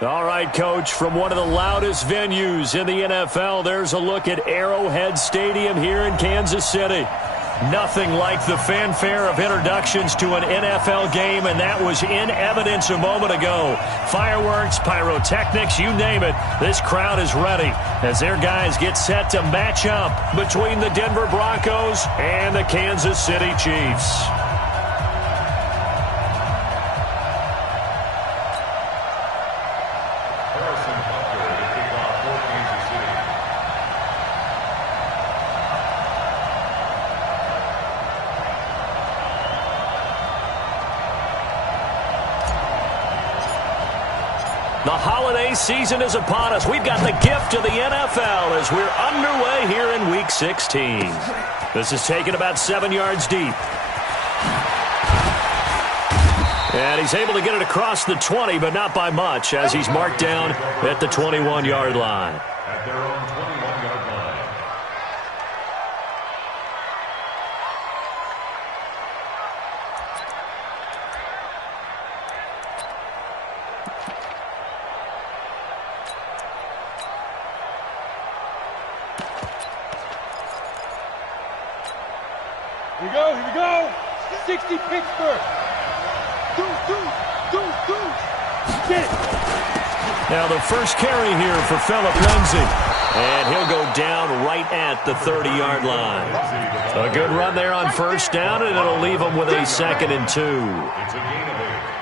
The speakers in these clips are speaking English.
All right, Coach, from one of the loudest venues in the NFL, there's a look at Arrowhead Stadium here in Kansas City. Nothing like the fanfare of introductions to an NFL game, and that was in evidence a moment ago. Fireworks, pyrotechnics, you name it. This crowd is ready as their guys get set to match up between the Denver Broncos and the Kansas City Chiefs. The holiday season is upon us. We've got the gift of the NFL as we're underway here in Week 16. This is taken about 7 yards deep. And he's able to get it across the 20, but not by much, as he's marked down at the 21-yard line. At their own 21-yard line. Here we go. 60 Pittsburgh. Get it. Now the first carry here for Phillip Lindsay. And he'll go down right at the 30-yard line. A good run there on first down, and it'll leave him with a 2nd and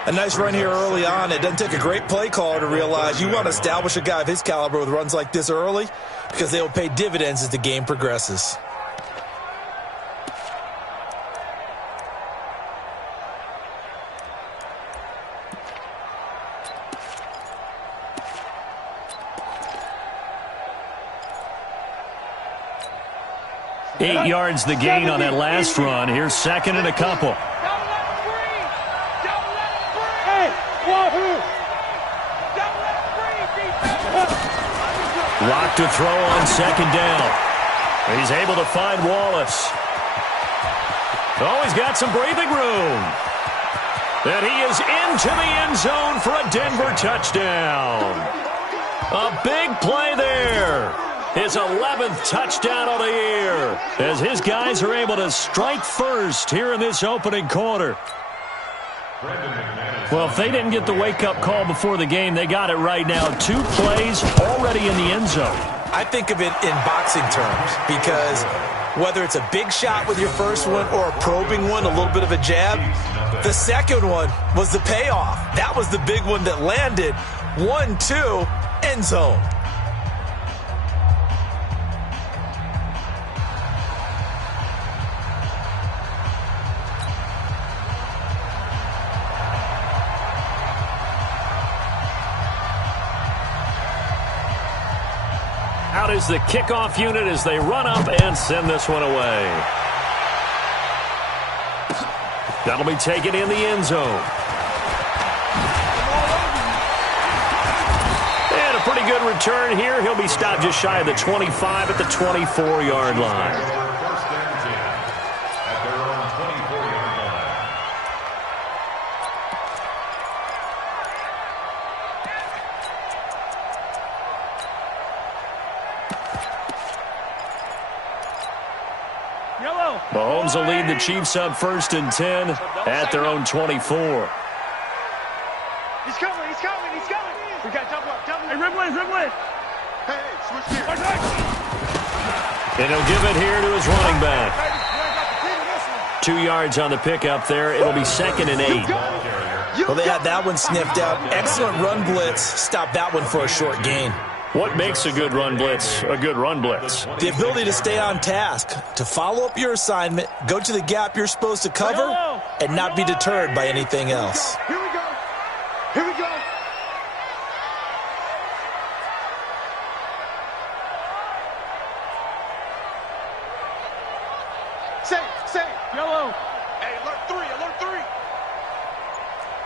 2. A nice run here early on. It doesn't take a great play caller to realize you want to establish a guy of his caliber with runs like this early because they will pay dividends as the game progresses. Eight yards the gain on that last run. Here's 2nd and a couple. Lock to throw on 2nd down. He's able to find Wallace. Oh, he's got some breathing room. And he is into the end zone for a Denver touchdown. A big play there. His 11th touchdown of the year as his guys are able to strike first here in this opening quarter. Well, if they didn't get the wake-up call before the game, they got it right now. 2 plays already in the end zone. I think of it in boxing terms because whether it's a big shot with your first one or a probing one, a little bit of a jab, the second one was the payoff. That was the big one that landed. 1-2, end zone. Out is the kickoff unit as they run up and send this one away. That'll be taken in the end zone. And a pretty good return here. He'll be stopped just shy of the 25 at the 24-yard line. Mahomes will lead the Chiefs up 1st and 10 at their own 24. He's coming. We got double up. Hey, Rimley. Hey, switch gears. And he'll give it here to his running back. 2 yards on the pickup there. It'll be 2nd and 8. Well, they had that one sniffed out. Excellent run blitz. Stop that one for a short gain. What makes a good run blitz a good run blitz? The ability to stay on task, to follow up your assignment, go to the gap you're supposed to cover, and not be deterred by anything else. Here we go. Say. Yellow. Hey, alert 3.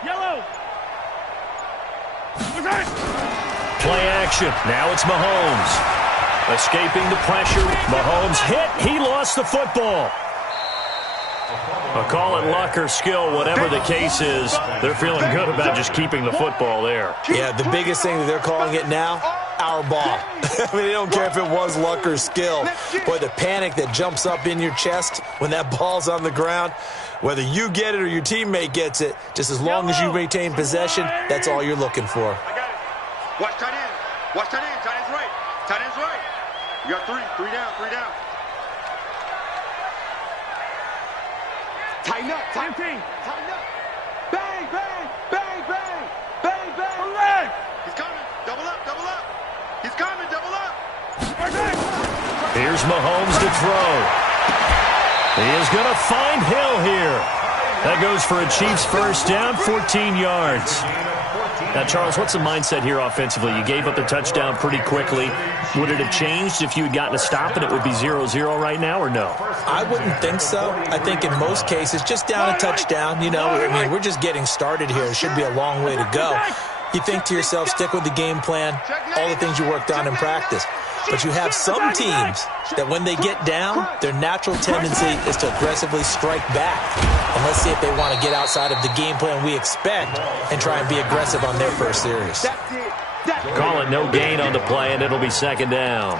Yellow. Play action. Now it's Mahomes. Escaping the pressure. Mahomes hit. He lost the football. I'll call it luck or skill, whatever the case is. They're feeling good about just keeping the football there. Yeah, the biggest thing that they're calling it now, our ball. I mean, they don't care if it was luck or skill. Boy, the panic that jumps up in your chest when that ball's on the ground, whether you get it or your teammate gets it, just as long as you maintain possession, that's all you're looking for. I got it. Watch tight end. Watch tight end. Tight end's right. Tight end's right. You got three down, three down. Tighten up, tighten up. Bang, bang, bang, bang, bang, bang. He's coming. Double up, double up. He's coming, double up. Here's Mahomes to throw. He is going to find Hill here. That goes for a Chiefs first down, 14 yards. Now, Charles, what's the mindset here offensively? You gave up the touchdown pretty quickly. Would it have changed if you had gotten a stop and it would be 0-0 right now, or no? I wouldn't think so. I think in most cases, just down a touchdown, you know, I mean, we're just getting started here. It should be a long way to go. You think to yourself, stick with the game plan, all the things you worked on in practice. But you have some teams that when they get down, their natural tendency is to aggressively strike back. And let's see if they want to get outside of the game plan we expect and try and be aggressive on their first series. Call it no gain on the play, and it'll be second down.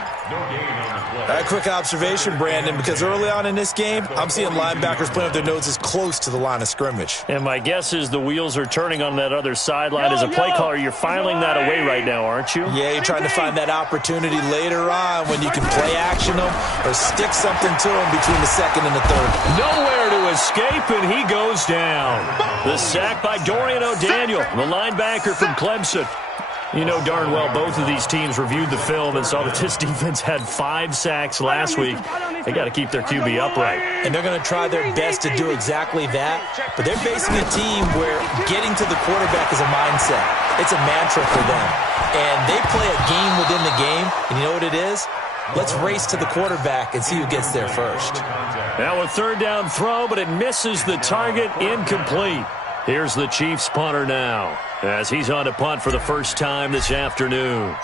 A quick observation, Brandon, because early on in this game, I'm seeing linebackers playing with their noses close to the line of scrimmage. And my guess is the wheels are turning on that other sideline. As a play caller, you're filing that away right now, aren't you? Yeah, you're trying to find that opportunity later on when you can play action them or stick something to them between the second and the third. Nowhere to escape, and he goes down. The sack by Dorian O'Daniel, the linebacker from Clemson. You know darn well both of these teams reviewed the film and saw that this defense had 5 sacks last week. They got to keep their QB upright. And they're going to try their best to do exactly that. But they're facing a team where getting to the quarterback is a mindset. It's a mantra for them. And they play a game within the game. And you know what it is? Let's race to the quarterback and see who gets there first. Now a third down throw, but it misses the target. Incomplete. Here's the Chiefs punter now, as he's on to punt for the first time this afternoon.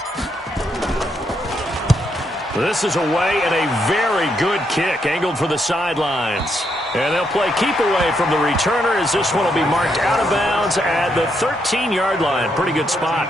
This is away and a very good kick, angled for the sidelines. And they'll play keep away from the returner, as this one will be marked out of bounds at the 13-yard line. Pretty good spot.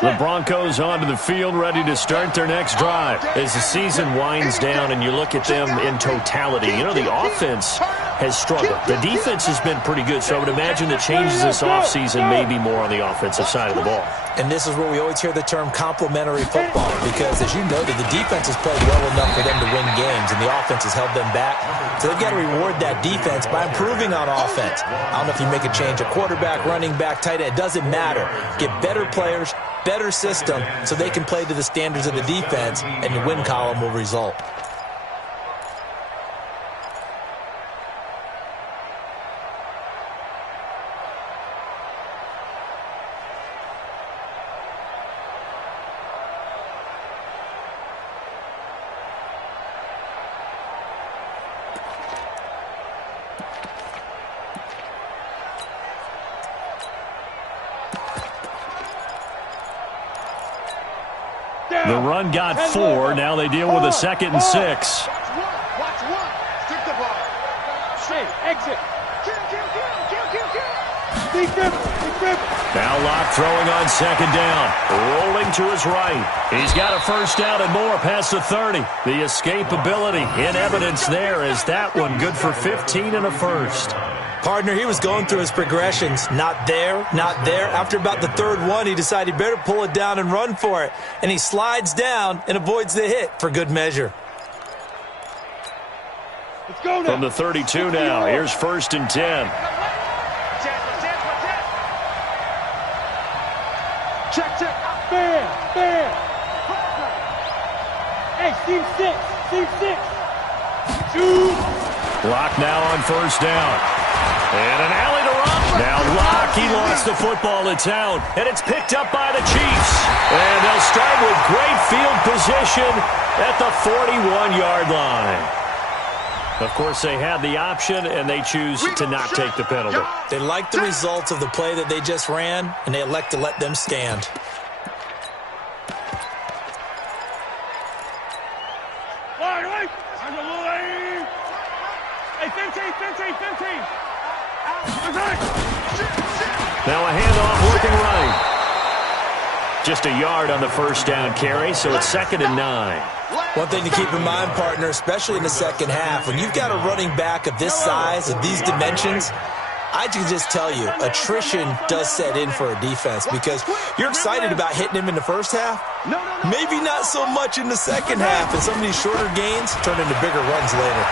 The Broncos onto the field, ready to start their next drive. As the season winds down and you look at them in totality, you know, the offense has struggled. The defense has been pretty good, so I would imagine the changes this offseason may be more on the offensive side of the ball. And this is where we always hear the term complementary football, because as you noted, the defense has played well enough for them to win games, and the offense has held them back. So they've got to reward that defense by improving on offense. I don't know if you make a change, a quarterback, running back, tight end, it doesn't matter. Get better players, better system, so they can play to the standards of the defense, and the win column will result. The run got 4. Now they deal with a 2nd and 6. Watch one. Stick the ball. Hey, exit. Kill. Now Locke throwing on 2nd down. Rolling to his right. He's got a first down and more past the 30. The escapability in evidence there. Is that one good for 15 and a first? Partner, he was going through his progressions. Not there, not there. After about the third one, he decided he better pull it down and run for it. And he slides down and avoids the hit for good measure. Let's go now. From the 32 now. Here's 1st and 10. Check. Fair. Hey, seam 6. Shoot. Locke now on 1st down. And an alley to run. Now Locke, he lost the football. It's out. And it's picked up by the Chiefs. And they'll start with great field position at the 41-yard line. Of course, they had the option, and they choose to not take the penalty. They like the results of the play that they just ran, and they elect to let them stand. Now a handoff looking right. Just a yard on the first down carry, so it's 2nd and 9. One thing to keep in mind, partner, especially in the second half, when you've got a running back of this size, of these dimensions, I can just tell you, attrition does set in for a defense because you're excited about hitting him in the first half. Maybe not so much in the second half, and some of these shorter gains turn into bigger runs later.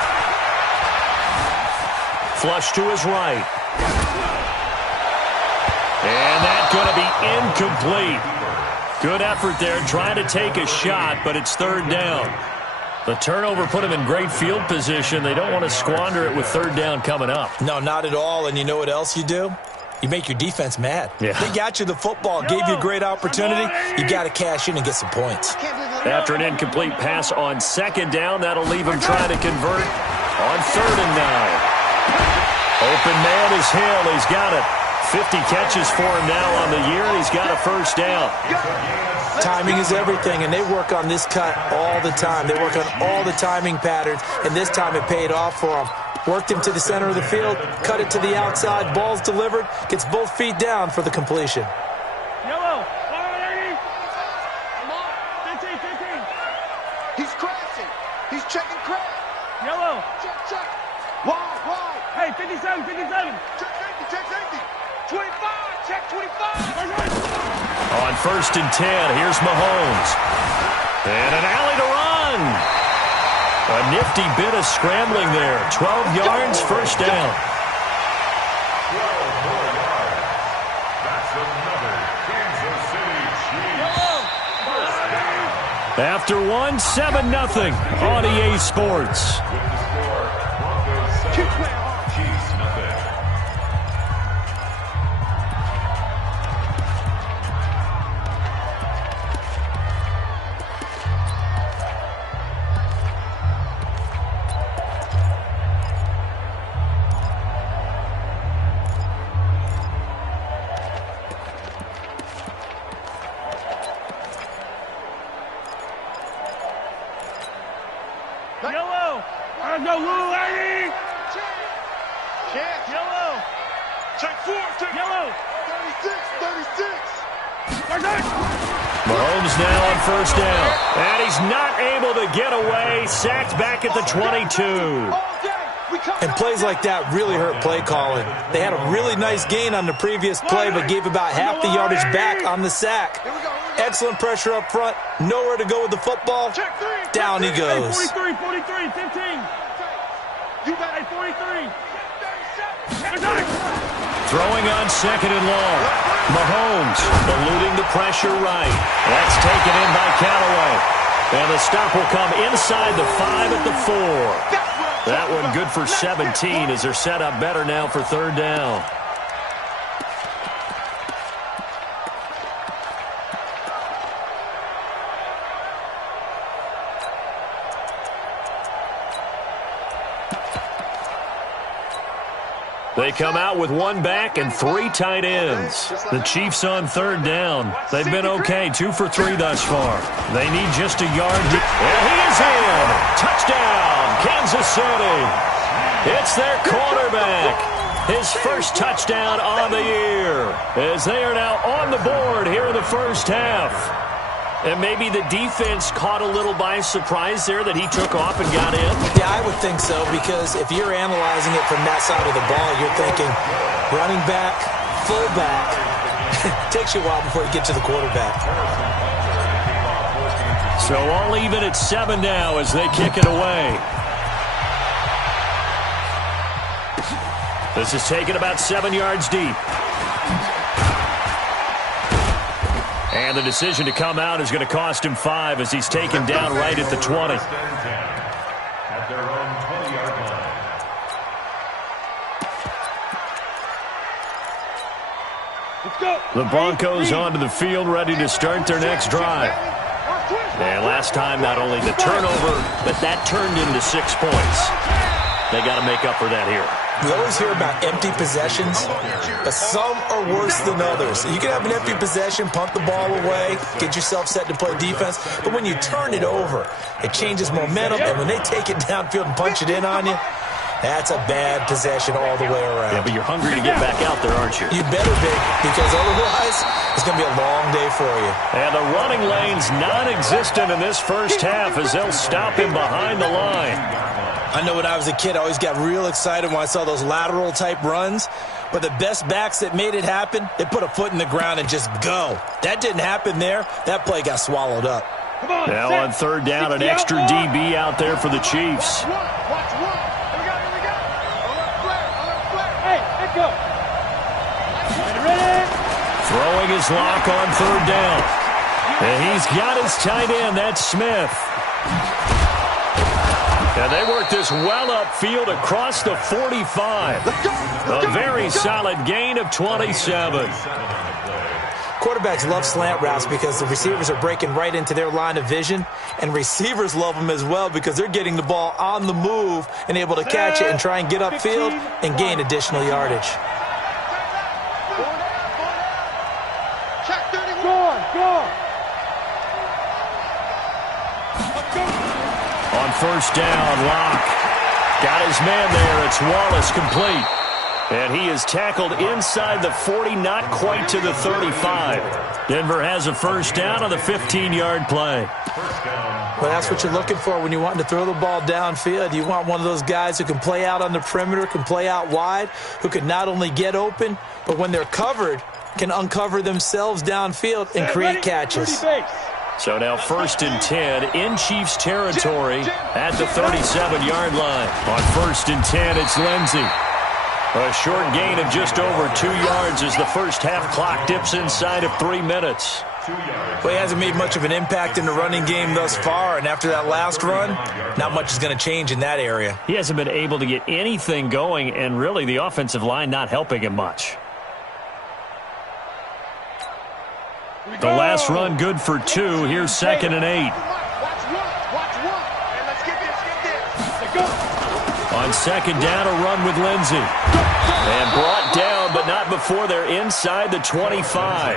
Flush to his right. And that's going to be incomplete. Good effort there, trying to take a shot, but it's 3rd down. The turnover put him in great field position. They don't want to squander it with 3rd down coming up. No, not at all. And you know what else you do? You make your defense mad. Yeah. They got you the football, gave you a great opportunity. You got to cash in and get some points. After an incomplete pass on 2nd down, that'll leave him trying to convert on 3rd and 9. Open man is Hill. He's got it. 50 catches for him now on the year, and he's got a first down. Timing is everything, and they work on this cut all the time. They work on all the timing patterns, and this time it paid off for them. Worked him to the center of the field, cut it to the outside, ball's delivered, gets both feet down for the completion. Yellow, 180. Come on, 15, 15. He's crashing. He's checking crash. Yellow. Check. Wide. Hey, 57, 57. Check safety. 25, check 25. On 1st and 10, here's Mahomes. And an alley to run. A nifty bit of scrambling there. 12 yards, first down. 12 more yards. That's another Kansas City Chiefs. First down. After one, 7-0 on EA Sports. With the score, Broncos 7, Chiefs nothing. Yellow. I go, little lady. Chance. Yellow. Check 4. Yellow. 36. Mahomes now on first down. And he's not able to get away. Sacked back at the 22. And plays like that really hurt play calling. They had a really nice gain on the previous play, but gave about half the yardage back on the sack. Excellent pressure up front. Nowhere to go with the football. Down he goes. 43, 43, 15. You got Hey, 43. Throwing on 2nd and long. Mahomes eluding the pressure right. That's taken in by Callaway. And the stop will come inside the 5 at the 4. That one good for 17 as they're set up better now for 3rd down. They come out with one back and 3 tight ends. The Chiefs on 3rd down. They've been okay, 2 for 3 thus far. They need just a yard. And he is in. Touchdown, Kansas City. It's their quarterback. His first touchdown on the year as they are now on the board here in the first half. And maybe the defense caught a little by surprise there that he took off and got in? Yeah, I would think so, because if you're analyzing it from that side of the ball, you're thinking running back, fullback. Takes you a while before you get to the quarterback. So all even at 7 now as they kick it away. This is taken about 7 yards deep. And the decision to come out is going to cost him 5 as he's taken down right at the 20. At their own 20-yard line. Let's go. The Broncos onto the field ready to start their next drive. And last time, not only the turnover, but that turned into 6 points. They got to make up for that here. We always hear about empty possessions, but some are worse than others. You can have an empty possession, punt the ball away, get yourself set to play defense, but when you turn it over, it changes momentum, and when they take it downfield and punch it in on you, that's a bad possession all the way around. Yeah, but you're hungry to get back out there, aren't you? You better be, because otherwise it's going to be a long day for you. And the running lane's non-existent in this first half as they'll stop him behind the line. I know when I was a kid, I always got real excited when I saw those lateral-type runs. But the best backs that made it happen, they put a foot in the ground and just go. That didn't happen there. That play got swallowed up. Now on third down, an extra DB out there for the Chiefs. Watch one. Here we go. Alert flare. Hey, let's go. Ready? Throwing his lock on third down. And he's got his tight end. That's Smith. And they work this well upfield across the 45. A very solid gain of 27. Quarterbacks love slant routes because the receivers are breaking right into their line of vision, and receivers love them as well because they're getting the ball on the move and able to catch it and try and get upfield and gain additional yardage. Check 31. Score. On first down, Locke got his man there. It's Wallace complete. And he is tackled inside the 40, not quite to the 35. Denver has a first down on the 15-yard play. Well, that's what you're looking for when you want to throw the ball downfield. You want one of those guys who can play out on the perimeter, can play out wide, who can not only get open, but when they're covered, can uncover themselves downfield and create catches. So now first and 10 in Chiefs territory at the 37-yard line. On first and 10, it's Lindsey. A short gain of just over 2 yards as the first half clock dips inside of 3 minutes. Well, he hasn't made much of an impact in the running game thus far, and after that last run, not much is going to change in that area. He hasn't been able to get anything going, and really the offensive line not helping him much. The last run good for 2. Here's 2nd and 8. Watch one. Hey, let's get this. On second down, a run with Lindsey. And brought down, but not before they're inside the 25.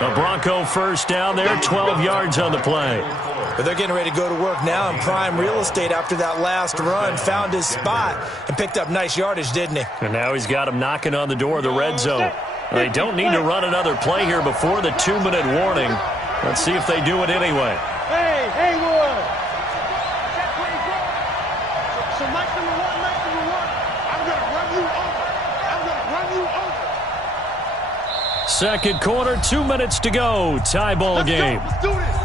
The Bronco first down there, 12 yards on the play. But they're getting ready to go to work now in prime real estate after that last run. Found his spot and picked up nice yardage, didn't he? And now he's got him knocking on the door of the red zone. They don't need to run another play here before the 2-minute warning. Let's see if they do it anyway. Hey, Haywood. So Mike number one, I'm going to run you over. Second quarter, 2 minutes to go. Tie ball game. Let's do this.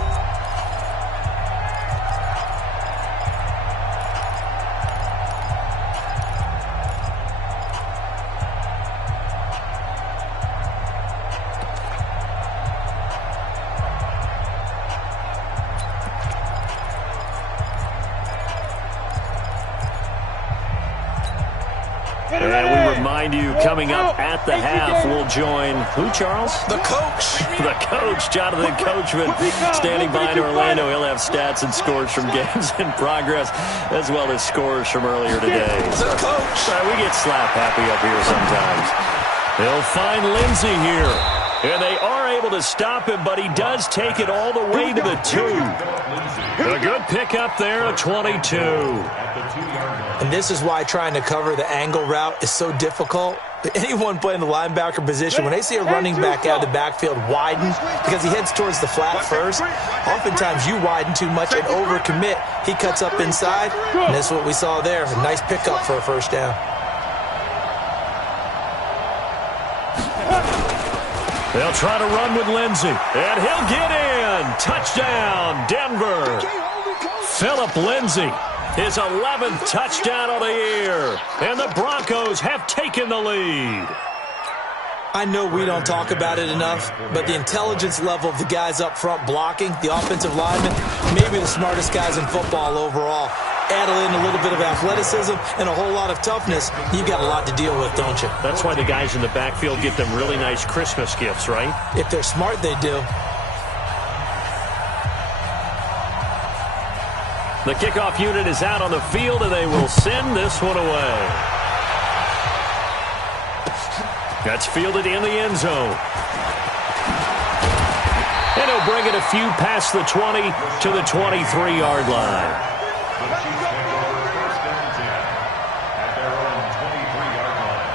And we remind you, coming up at the half, we'll join who, Charles? The coach. The coach, Jonathan Coachman, standing by in Orlando. He'll have stats and scores from games in progress, as well as scores from earlier today. The coach. We get slap happy up here sometimes. They'll find Lindsey here. And they are able to stop him, but he does take it all the way to the 2. A good pickup there, a 22. And this is why trying to cover the angle route is so difficult. Anyone playing the linebacker position, when they see a running back out of the backfield widen, because he heads towards the flat first, oftentimes you widen too much and overcommit. He cuts up inside, and that's what we saw there. A nice pickup for a first down. They'll try to run with Lindsey, and he'll get in. Touchdown, Denver. Phillip Lindsey, his 11th touchdown of the year, and the Broncos have taken the lead. I know we don't talk about it enough, but the intelligence level of the guys up front blocking, the offensive linemen, maybe the smartest guys in football overall. Add in a little bit of athleticism and a whole lot of toughness, you've got a lot to deal with, don't you? That's why the guys in the backfield get them really nice Christmas gifts, right? If they're smart, they do. The kickoff unit is out on the field, and they will send this one away. That's fielded in the end zone. And he'll bring it a few past the 20 to the 23-yard line. The Chiefs take over first and 10 at their own 23-yard line.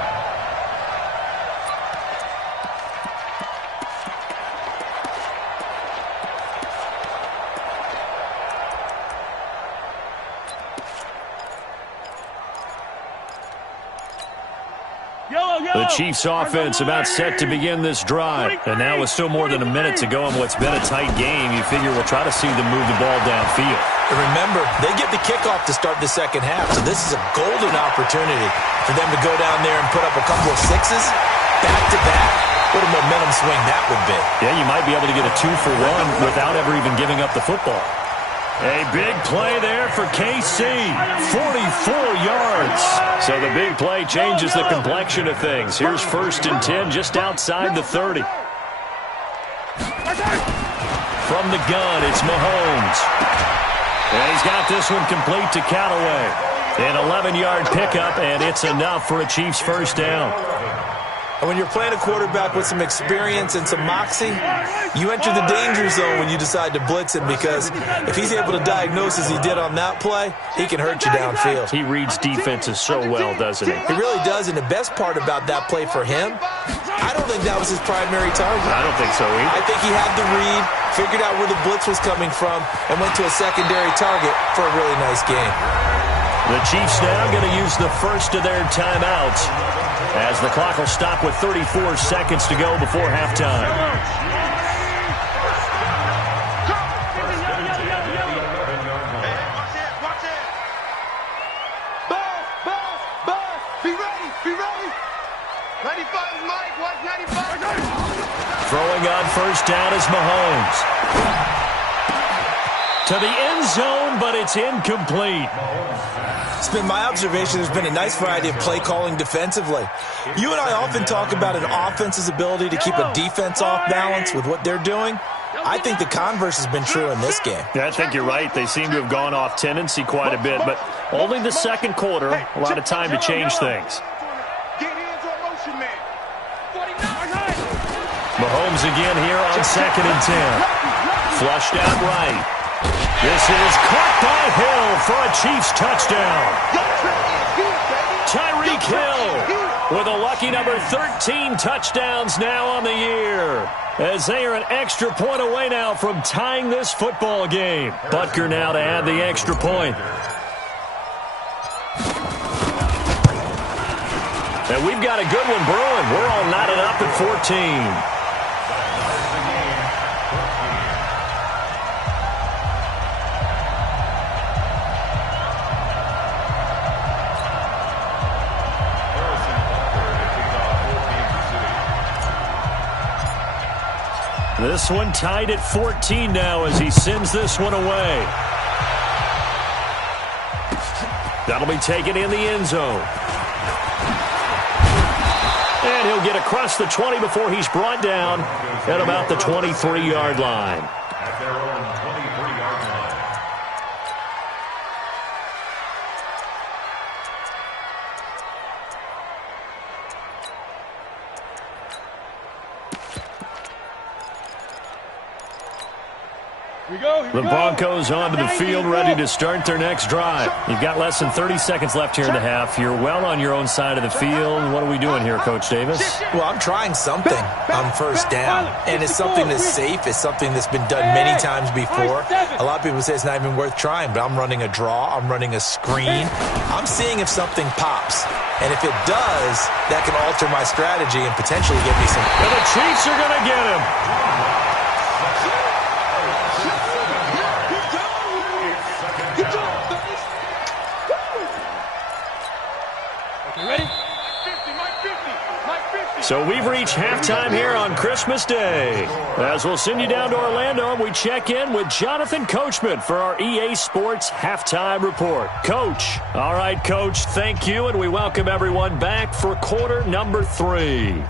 The Chiefs offense about set to begin this drive. And now with still more than a minute to go in what's been a tight game, you figure we'll try to see them move the ball downfield. And remember, they get the kickoff to start the second half, so this is a golden opportunity for them to go down there and put up a couple of sixes back-to-back. What a momentum swing that would be. Yeah, you might be able to get a 2-for-1 without ever even giving up the football. A big play there for KC, 44 yards. So the big play changes the complexion of things. Here's 1st and 10 just outside the 30. From the gun, it's Mahomes. And he's got this one complete to Callaway. An 11-yard pickup, and it's enough for a Chiefs first down. And when you're playing a quarterback with some experience and some moxie, you enter the danger zone when you decide to blitz him, because if he's able to diagnose as he did on that play, he can hurt you downfield. He reads defenses so well, doesn't he? He really does, and the best part about that play for him, I don't think that was his primary target. I don't think so either. I think he had the read, figured out where the blitz was coming from, and went to a secondary target for a really nice game. The Chiefs now going to use the first of their timeouts as the clock will stop with 34 seconds to go before halftime. Throwing on first down is Mahomes. To the end zone, but it's incomplete. It's been my observation there's been a nice variety of play calling defensively. You and I often talk about an offense's ability to keep a defense off balance with what they're doing. I think the converse has been true in this game. Yeah, I think you're right. They seem to have gone off tendency quite a bit, but only the second quarter, a lot of time to change things. Mahomes again here on 2nd and 10. Flushed out right. This is caught by Hill for a Chiefs touchdown. Tyreek Hill with a lucky number 13 touchdowns now on the year, as they are an extra point away now from tying this football game. Butker now to add the extra point. And we've got a good one brewing. We're all knotted up at 14. This one tied at 14 now as he sends this one away. That'll be taken in the end zone. And he'll get across the 20 before he's brought down at about the 23-yard line. At their own 23-yard line. The Broncos onto the field, ready to start their next drive. You've got less than 30 seconds left here in the half. You're well on your own side of the field. What are we doing here, Coach Davis? Well, I'm trying something on first down, and it's something that's safe. It's something that's been done many times before. A lot of people say it's not even worth trying, but I'm running a draw. I'm running a screen. I'm seeing if something pops, and if it does, that can alter my strategy and potentially give me some. And the Chiefs are going to get him. So we've reached halftime here on Christmas Day. As we'll send you down to Orlando, we check in with Jonathan Coachman for our EA Sports Halftime Report. Coach. All right, Coach, thank you, and we welcome everyone back for quarter number 3.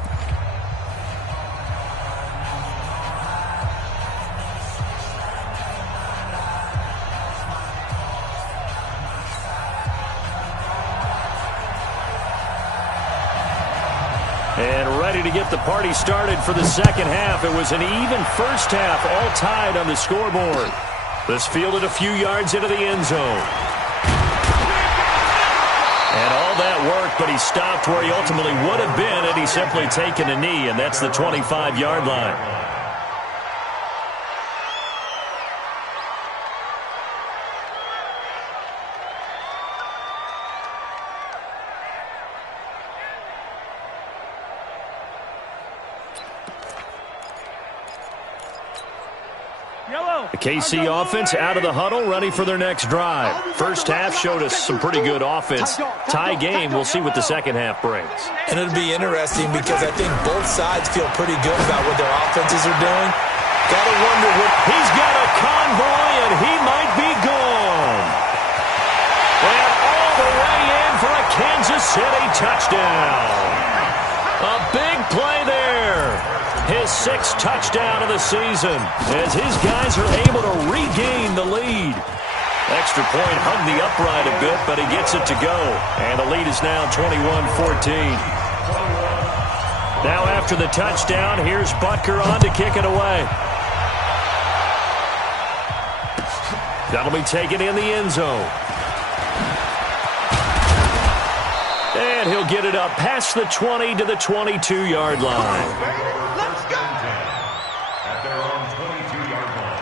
ready to get the party started for the second half. It was an even first half, all tied on the scoreboard. This fielded a few yards into the end zone. And all that work, but he stopped where he ultimately would have been had he simply taken a knee, and that's the 25-yard line. The KC offense out of the huddle, ready for their next drive. First half showed us some pretty good offense. Tie game, we'll see what the second half brings. And it'll be interesting because I think both sides feel pretty good about what their offenses are doing. Gotta wonder what... He's got a convoy, and he might be gone. And all the way in for a Kansas City touchdown. A big play there. His sixth touchdown of the season as his guys are able to regain the lead. Extra point hugged the upright a bit, but he gets it to go. And the lead is now 21-14. Now after the touchdown, here's Butker on to kick it away. That'll be taken in the end zone. And he'll get it up past the 20 to the 22-yard line. Let's go! At their own 22-yard line.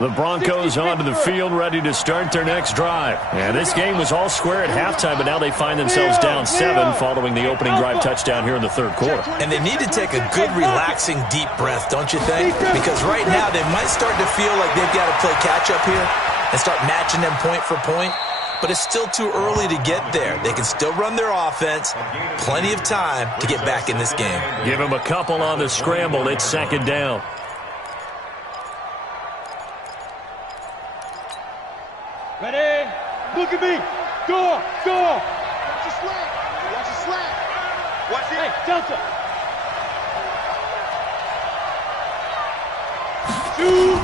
The Broncos onto the field, ready to start their next drive. And this game was all square at halftime, but now they find themselves down 7 following the opening drive touchdown here in the third quarter. And they need to take a good, relaxing, deep breath, don't you think? Because right now they might start to feel like they've got to play catch-up here and start matching them point for point. But it's still too early to get there. They can still run their offense. Plenty of time to get back in this game. Give them a couple on the scramble. It's second down. Ready? Look at me. Go. Watch your slant. Watch your slant. Watch it. Hey, Delta. Shoot.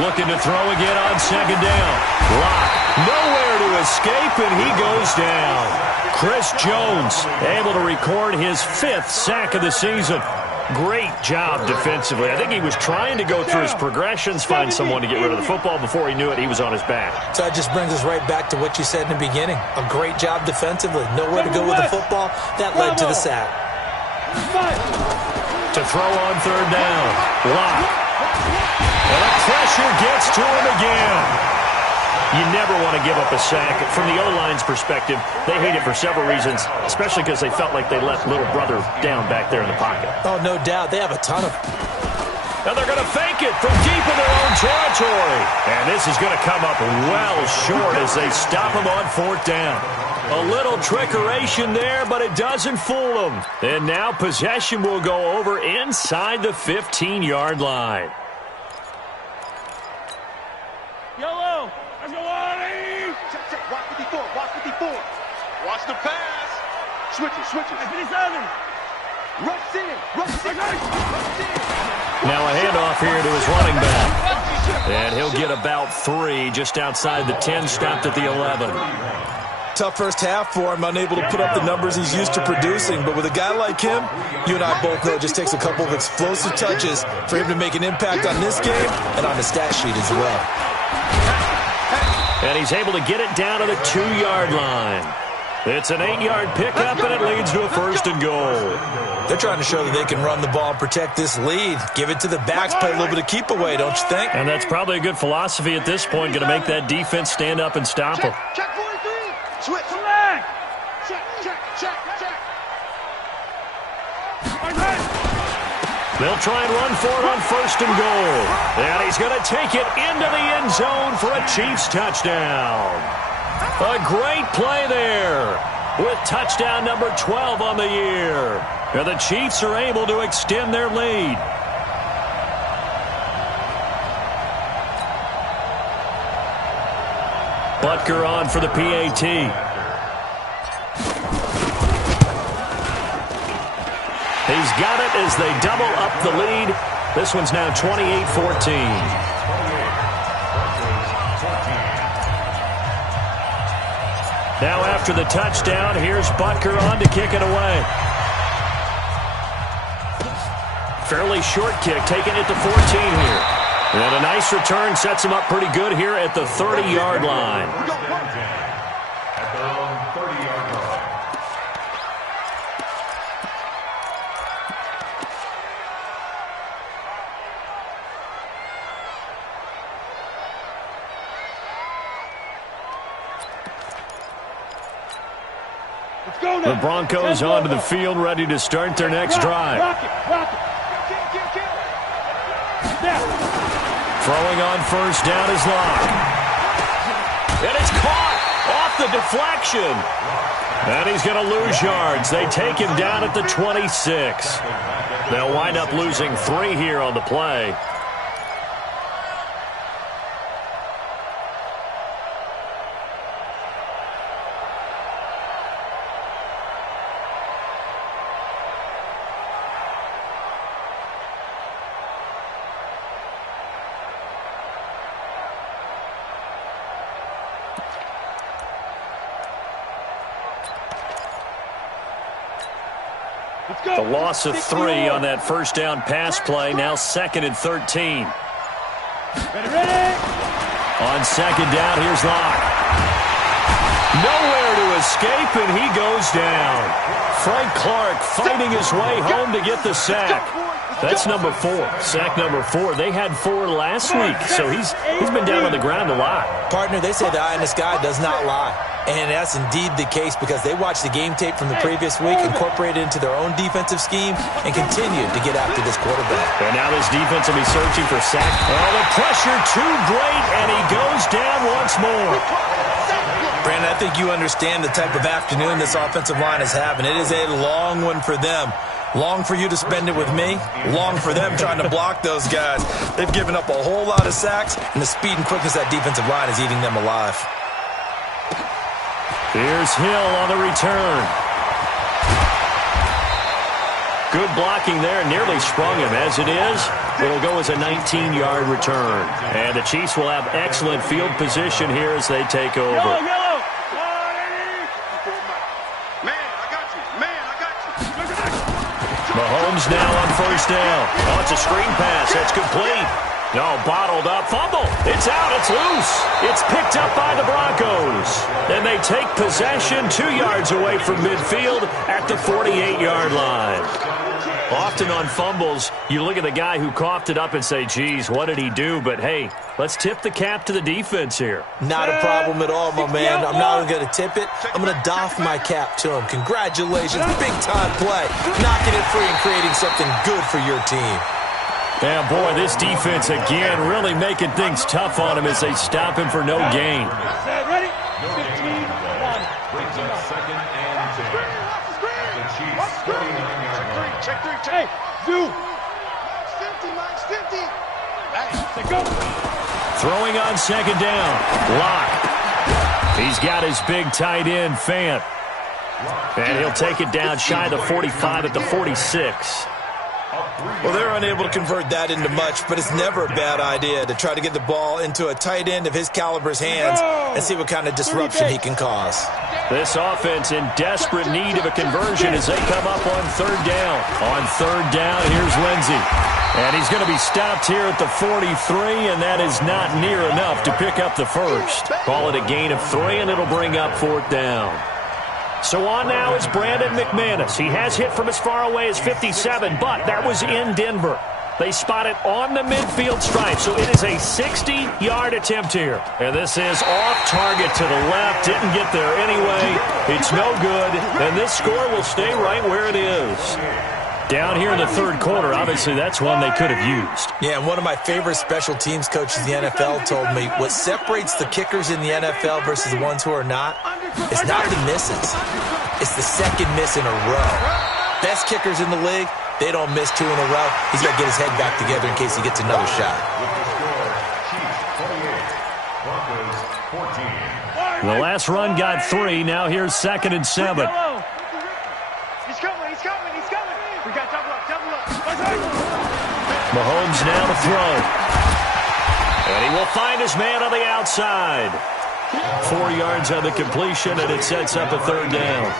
Looking to throw again on second down. Lock. Nowhere to escape, and he goes down. Chris Jones able to record his 5th sack of the season. Great job defensively. I think he was trying to go through his progressions, find someone to get rid of the football. Before he knew it, he was on his back. So that just brings us right back to what you said in the beginning. A great job defensively. Nowhere to go with the football. That led to the sack. To throw on third down. Lock. And the pressure gets to him again. You never want to give up a sack. From the O-line's perspective, they hate it for several reasons, especially because they felt like they left little brother down back there in the pocket. Oh, no doubt. They have a ton of... And they're going to fake it from deep in their own territory. And this is going to come up well short as they stop him on fourth down. A little trickeration there, but it doesn't fool them. And now possession will go over inside the 15-yard line. Yellow. Let's go, Arnie. Check. Watch 54. Watch the pass. Switch it. 57. Rush in. Now a handoff here to his running back. And he'll get about 3 just outside the 10, stopped at the 11. Tough first half for him, unable to put up the numbers he's used to producing. But with a guy like him, you and I both know it just takes a couple of explosive touches for him to make an impact on this game and on the stat sheet as well. And he's able to get it down to the 2-yard line. It's an 8-yard pickup, and it leads to a 1st and goal. They're trying to show that they can run the ball and protect this lead. Give it to the backs, play a little bit of keep away, don't you think? And that's probably a good philosophy at this point, going to make that defense stand up and stop him. Check 43. Switch. Check. They'll try and run for it on 1st and goal. And he's going to take it into the end zone for a Chiefs touchdown. A great play there with touchdown number 12 on the year. And the Chiefs are able to extend their lead. Butker on for the PAT. he's got it as they double up the lead. This one's now 28-14. Now after the touchdown, here's Butker on to kick it away. Fairly short kick, taking it to 14 here. And a nice return sets him up pretty good here at the 30-yard line. At their own 30-yard line. The Broncos onto the field, ready to start their next drive. Throwing on first down is Locke. And it's caught off the deflection. And he's going to lose yards. They take him down at the 26. They'll wind up losing 3 here on the play. The loss of 3 on that first down pass play. Now 2nd and 13. Ready. On 2nd down, here's Locke. Nowhere to escape, and he goes down. Frank Clark fighting his way home to get the sack. That's number 4. Sack number 4. They had 4 last week, so he's been down on the ground a lot. Partner, they say the eye in the sky does not lie. And that's indeed the case because they watched the game tape from the previous week, incorporated it into their own defensive scheme, and continued to get after this quarterback. And now this defense will be searching for sack. Oh, the pressure too great, and he goes down once more. Brandon, I think you understand the type of afternoon this offensive line is having. It is a long one for them. Long for you to spend it with me. Long for them trying to block those guys. They've given up a whole lot of sacks, and the speed and quickness of that defensive line is eating them alive. Here's Hill on the return. Good blocking there. Nearly sprung him. As it is, it'll go as a 19-yard return. And the Chiefs will have excellent field position here as they take over. Yellow. Mahomes now on first down. Oh, it's a screen pass. That's complete. No, bottled up. Fumble. It's out. It's loose. It's picked up by the Broncos. And they take possession 2 yards away from midfield at the 48-yard line. Often on fumbles, you look at the guy who coughed it up and say, geez, what did he do? But, hey, let's tip the cap to the defense here. Not a problem at all, my man. I'm not even going to tip it. I'm going to doff my cap to him. Congratulations. Big-time play. Knocking it free and creating something good for your team. Yeah, boy, this defense again really making things tough on him as they stop him for no gain. Ready? 15-1. Brings up 2nd and 10. The Chiefs 49-yard line. Check 3. Hey, Zoo. Max 50. Hey, go. Throwing on 2nd down. Locke. He's got his big tight end, Fant. And he'll take it down shy of the 45 at the 46. Well, they're unable to convert that into much, but it's never a bad idea to try to get the ball into a tight end of his caliber's hands and see what kind of disruption he can cause. This offense in desperate need of a conversion as they come up on 3rd down. On 3rd down, here's Lindsey. And he's going to be stopped here at the 43, and that is not near enough to pick up the first. Call it a gain of 3, and it'll bring up 4th down. So on now is Brandon McManus. He has hit from as far away as 57, but that was in Denver. They spot it on the midfield stripe, so it is a 60-yard attempt here. And this is off target to the left. Didn't get there anyway. It's no good, and this score will stay right where it is. Down here in the 3rd quarter, obviously that's one they could have used. Yeah, and one of my favorite special teams coaches in the NFL told me what separates the kickers in the NFL versus the ones who are not is not the misses. It's the 2nd miss in a row. Best kickers in the league, they don't miss 2 in a row. He's got to get his head back together in case he gets another shot. The last run got 3. Now here's 2nd and 7. He's coming. We got double up. Mahomes now to throw. And he will find his man on the outside. 4 yards on the completion, and it sets up a third down.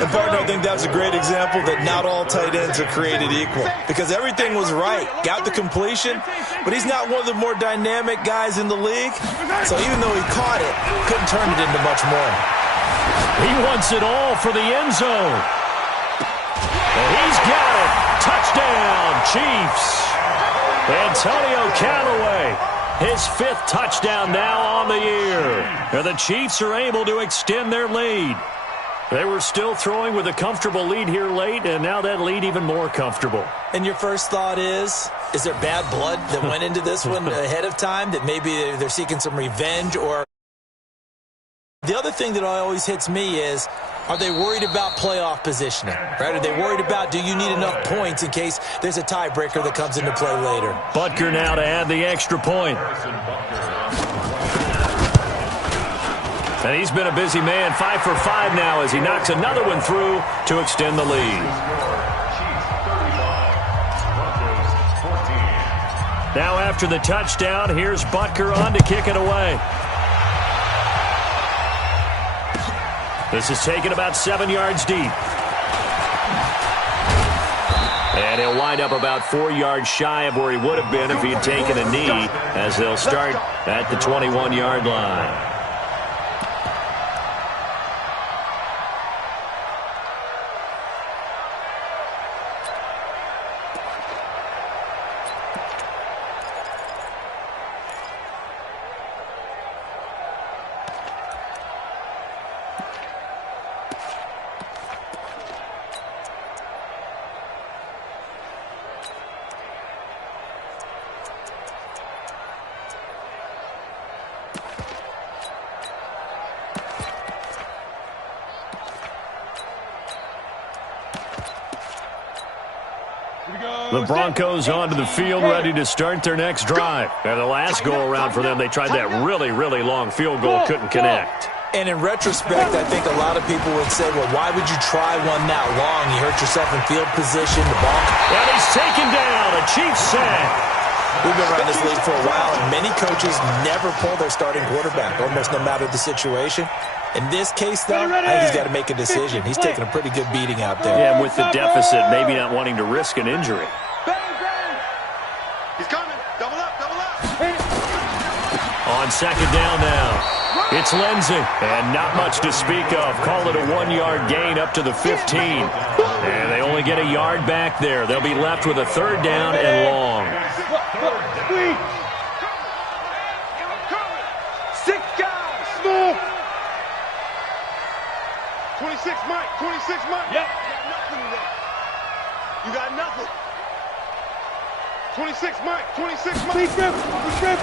And, partner, I think that was a great example that not all tight ends are created equal, because everything was right. Got the completion, but he's not one of the more dynamic guys in the league. So even though he caught it, couldn't turn it into much more. He wants it all for the end zone. And he's got it. Touchdown, Chiefs. Antonio Callaway, his 5th touchdown now on the year. And the Chiefs are able to extend their lead. They were still throwing with a comfortable lead here late, and now that lead even more comfortable. And your first thought is there bad blood that went into this one ahead of time, that maybe they're seeking some revenge? Or the other thing that always hits me is, are they worried about playoff positioning? Right? Are they worried about, do you need enough points in case there's a tiebreaker that comes into play later? Butker now to add the extra point. And he's been a busy man, 5 for 5 now as he knocks another one through to extend the lead. Now after the touchdown, here's Butker on to kick it away. This is taken about 7 yards deep. And he'll wind up about 4 yards shy of where he would have been if he had taken a knee, as they'll start at the 21-yard line. The Broncos onto the field, ready to start their next drive. And the last go-around for them, they tried that really, really long field goal, couldn't connect. And in retrospect, I think a lot of people would say, well, why would you try one that long? You hurt yourself in field position, the ball. And he's taken down, a Chiefs sack. We've been around this league for a while, and many coaches never pull their starting quarterback, almost no matter the situation. In this case, though, I think he's got to make a decision. He's taking a pretty good beating out there. Yeah, and with the deficit, maybe not wanting to risk an injury. He's coming. Double up, double up. On second down now, it's Lindsey. And not much to speak of. Call it a 1-yard gain up to the 15. And they only get a yard back there. They'll be left with a third down and long. 6 guys. Move. 26 Mike. 26 Mike. Yep. You got nothing. 26 Mike. 26 Mike.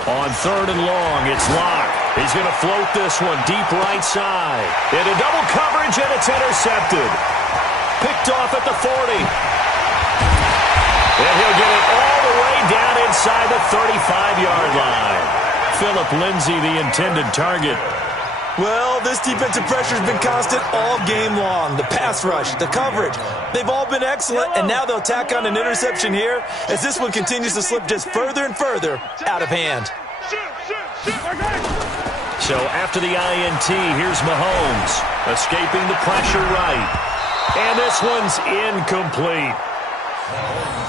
On third and long, it's Locke. He's going to float this one deep right side. Into double coverage, and it's intercepted. Picked off at the 40. And he'll get it all the way down inside the 35-yard line. Phillip Lindsay, the intended target. Well, this defensive pressure has been constant all game long. The pass rush, the coverage, they've all been excellent, and now they'll tack on an interception here as this one continues to slip just further and further out of hand. So after the INT, here's Mahomes, escaping the pressure right. And this one's incomplete.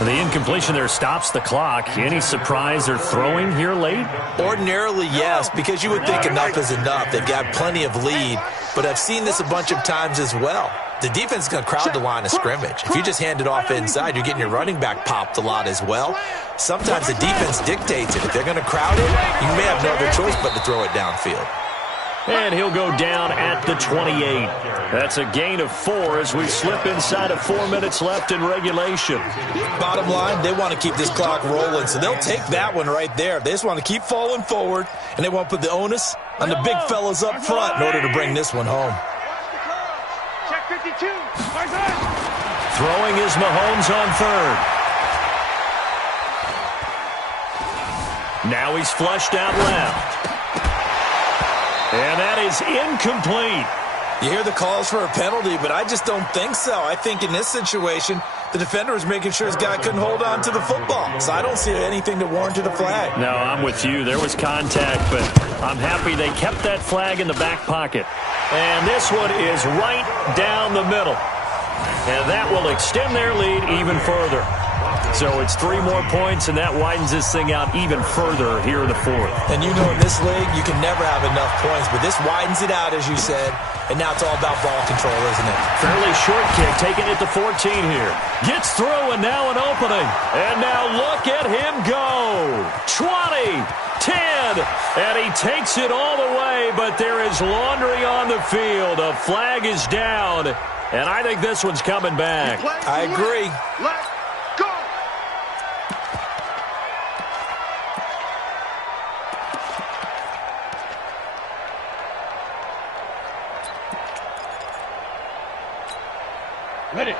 The incompletion there stops the clock. Any surprise they're throwing here late? Ordinarily, yes, because you would think enough is enough. They've got plenty of lead, but I've seen this a bunch of times as well. The defense is going to crowd the line of scrimmage. If you just hand it off inside, you're getting your running back popped a lot as well. Sometimes the defense dictates it. If they're going to crowd it, you may have no other choice but to throw it downfield. And he'll go down at the 28. That's a gain of 4 as we slip inside of 4 minutes left in regulation. Bottom line, they want to keep this clock rolling, so they'll take that one right there. They just want to keep falling forward, and they want to put the onus on the big fellas up front in order to bring this one home. Check 52. Throwing is Mahomes on third. Now he's flushed out left. And that is incomplete. You hear the calls for a penalty, but I just don't think so. I think in this situation, The defender was making sure his guy couldn't hold on to the football. So I don't see anything that warranted a flag. No, I'm with you. There was contact, but I'm happy they kept that flag in the back pocket. And this one is right down the middle. And that will extend their lead even further. So it's 3 more points, and that widens this thing out even further here in the fourth. And you know in this league, you can never have enough points, but this widens it out, as you said, and now it's all about ball control, isn't it? Fairly short kick, taking it to 14 here. Gets through, and now an opening. And now look at him go. 20, 10, and he takes it all the way, but there is laundry on the field. A flag is down, and I think this one's coming back. I agree. Let's go.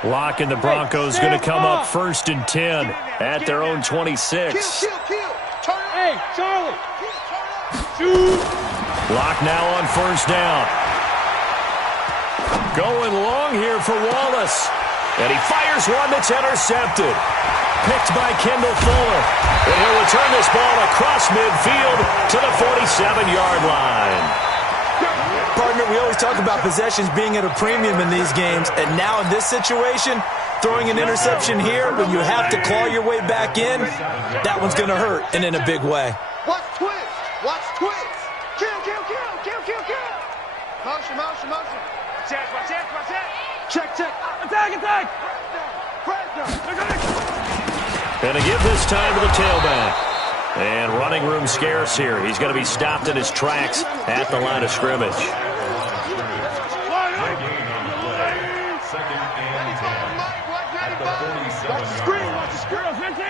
Locke and the Broncos going to come up 1st and 10 at their own 26. Kill. Turn it. Hey, Charlie. Shoot. Locke now on 1st down. Going long here for Wallace. And he fires one that's intercepted. Picked by Kendall Fuller. And he'll return this ball across midfield to the 47-yard line. Partner, we always talk about possessions being at a premium in these games, and now in this situation, throwing an interception here when you have to claw your way back in, that one's going to hurt, and in a big way. Watch twist. Kill. Motion. Check. Attack. And to give this time to the tailback. And running room scarce here. He's going to be stopped in his tracks at the line of scrimmage. Second and 10 at the 47-yard line. Watch the screen. 15.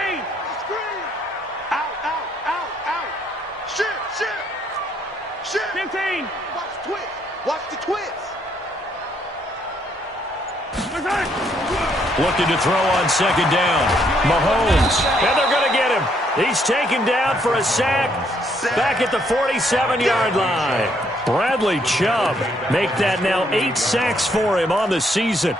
Out. Shit. 15. Watch the twist. Looking to throw on 2nd down. Mahomes. And they're going to get him. He's taken down for a sack back at the 47-yard line. Bradley Chubb make that now 8 sacks for him on the season.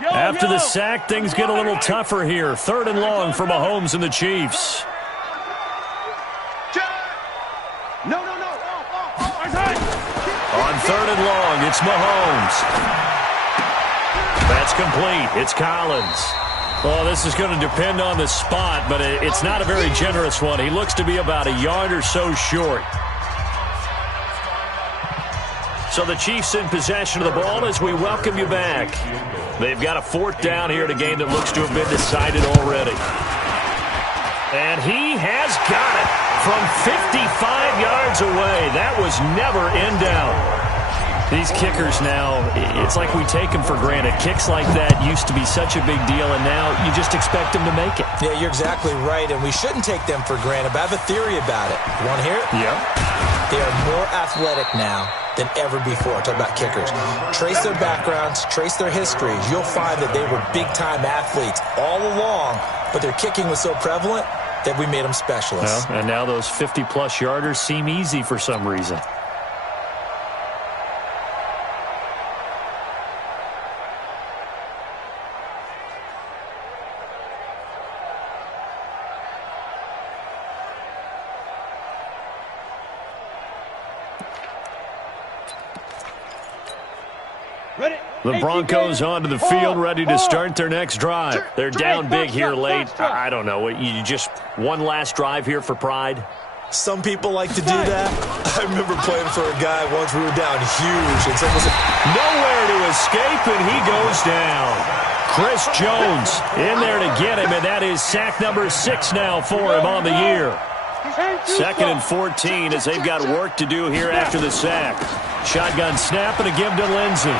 After the sack, things get a little tougher here. 3rd and long for Mahomes and the Chiefs. No. On 3rd and long, it's Mahomes. That's complete. It's Collins. Well, this is going to depend on the spot, but it's not a very generous one. He looks to be about a yard or so short. So the Chiefs in possession of the ball as we welcome you back. They've got a 4th down here in a game that looks to have been decided already. And he has got it from 55 yards away. That was never in doubt. These kickers now, it's like we take them for granted. Kicks like that used to be such a big deal, and now you just expect them to make it. Yeah, you're exactly right, and we shouldn't take them for granted, but I have a theory about it. You want to hear it? Yeah. They are more athletic now than ever before. Talk about kickers. Trace their backgrounds, trace their histories. You'll find that they were big-time athletes all along, but their kicking was so prevalent that we made them specialists. Well, and now those 50-plus yarders seem easy for some reason. The Broncos onto the field, ready to start their next drive. They're down big here late. I don't know. You just one last drive here for pride? Some people like to do that. I remember playing for a guy once. We were down huge, and someone said, nowhere to escape, and he goes down. Chris Jones in there to get him, and that is sack number 6 now for him on the year. 2nd and 14 as they've got work to do here after the sack. Shotgun snap and a give to Lindsey.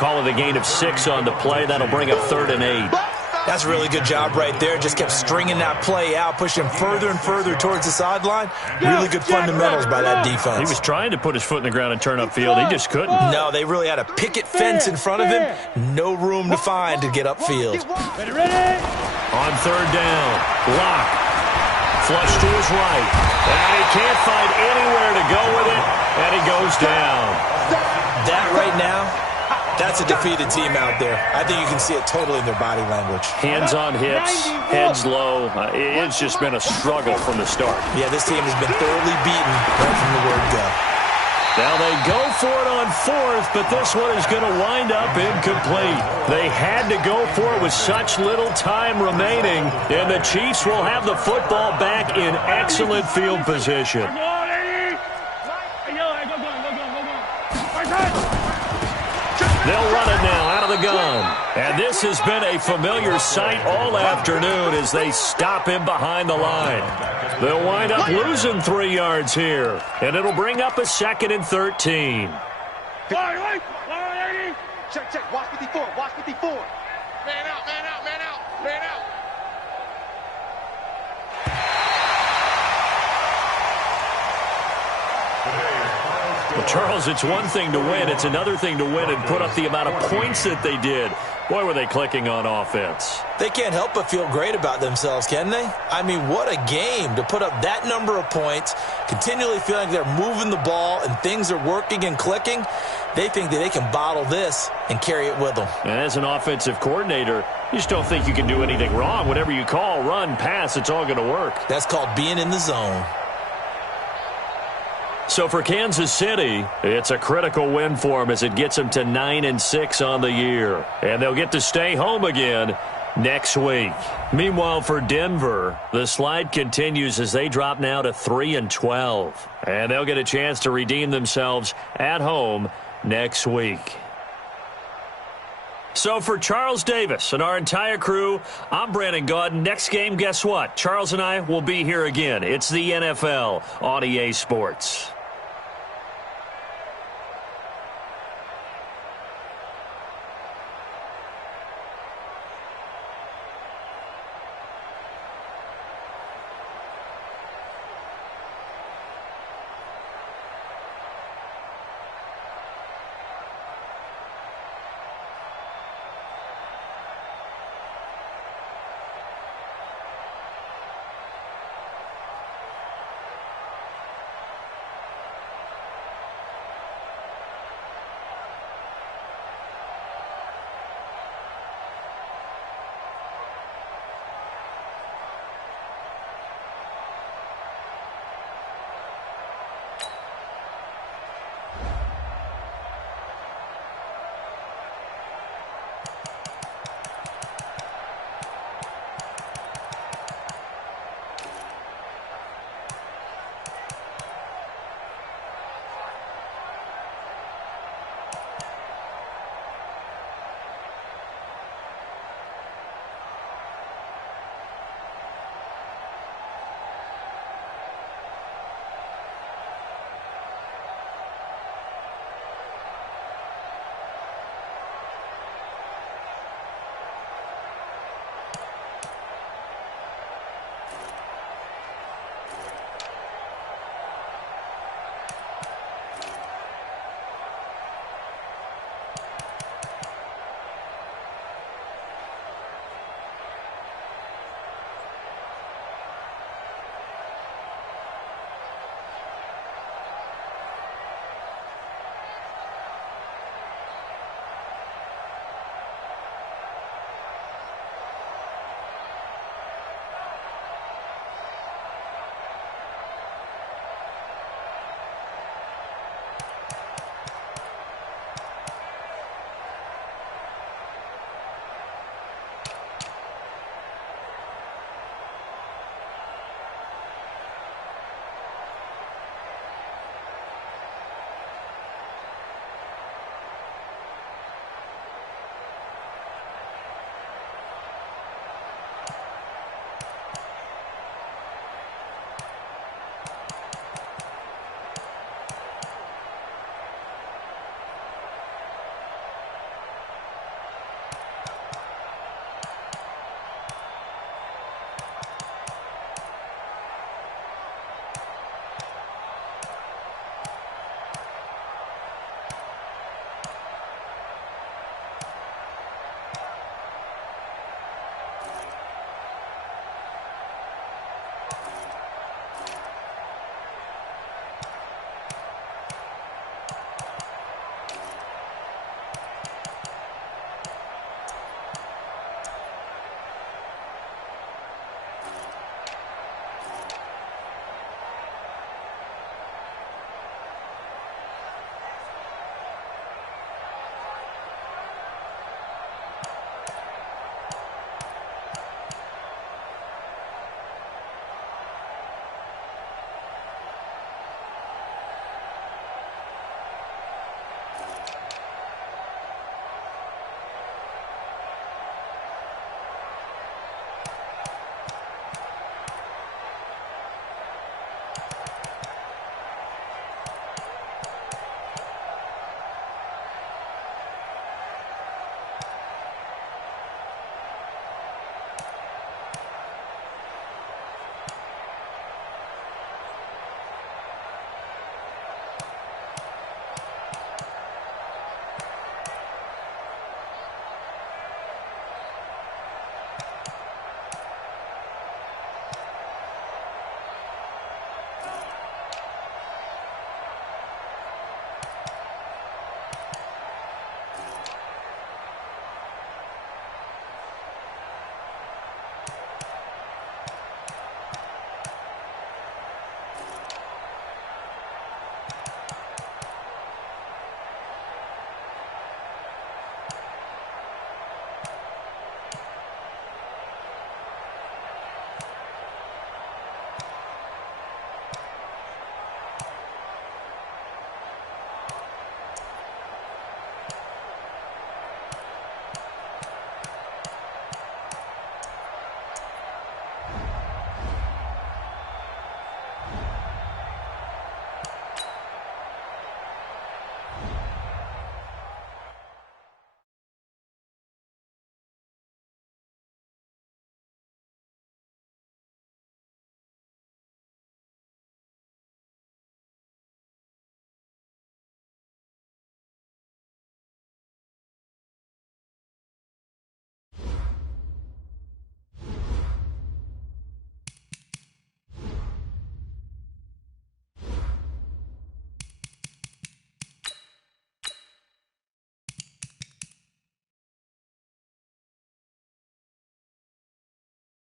Call it a gain of 6 on the play. That'll bring up 3rd and 8. That's a really good job right there. Just kept stringing that play out, pushing further and further towards the sideline. Really good fundamentals by that defense. He was trying to put his foot in the ground and turn upfield. He just couldn't. No, they really had a picket fence in front of him. No room to find to get upfield. Ready? On 3rd down, Locke. Flush to his right. And he can't find anywhere to go with it. And he goes down. That right now, That's a defeated team out there. I think you can see it totally in their body language. Hands on hips, heads low. It's just been a struggle from the start. Yeah, this team has been thoroughly beaten right from the word go. Now they go for it on fourth, but this one is going to wind up incomplete. They had to go for it with such little time remaining, and the Chiefs will have the football back in excellent field position. They'll run it now out of the gun. And this has been a familiar sight all afternoon as they stop him behind the line. They'll wind up losing 3 yards here. And it'll bring up a 2nd and 13. Check, check. Watch 54. Watch 54. Man out, man out, man out, man out. Well, Charles, it's one thing to win. It's another thing to win and put up the amount of points that they did. Boy, were they clicking on offense. They can't help but feel great about themselves, can they? I mean, what a game to put up that number of points, continually feeling like they're moving the ball and things are working and clicking. They think that they can bottle this and carry it with them. And as an offensive coordinator, you just don't think you can do anything wrong. Whatever you call, run, pass, it's all going to work. That's called being in the zone. So for Kansas City, it's a critical win for them as it gets them to 9-6 on the year. And they'll get to stay home again next week. Meanwhile, for Denver, the slide continues as they drop now to 3-12. And they'll get a chance to redeem themselves at home next week. So for Charles Davis and our entire crew, I'm Brandon Gaudin. Next game, guess what? Charles and I will be here again. It's the NFL on EA Sports.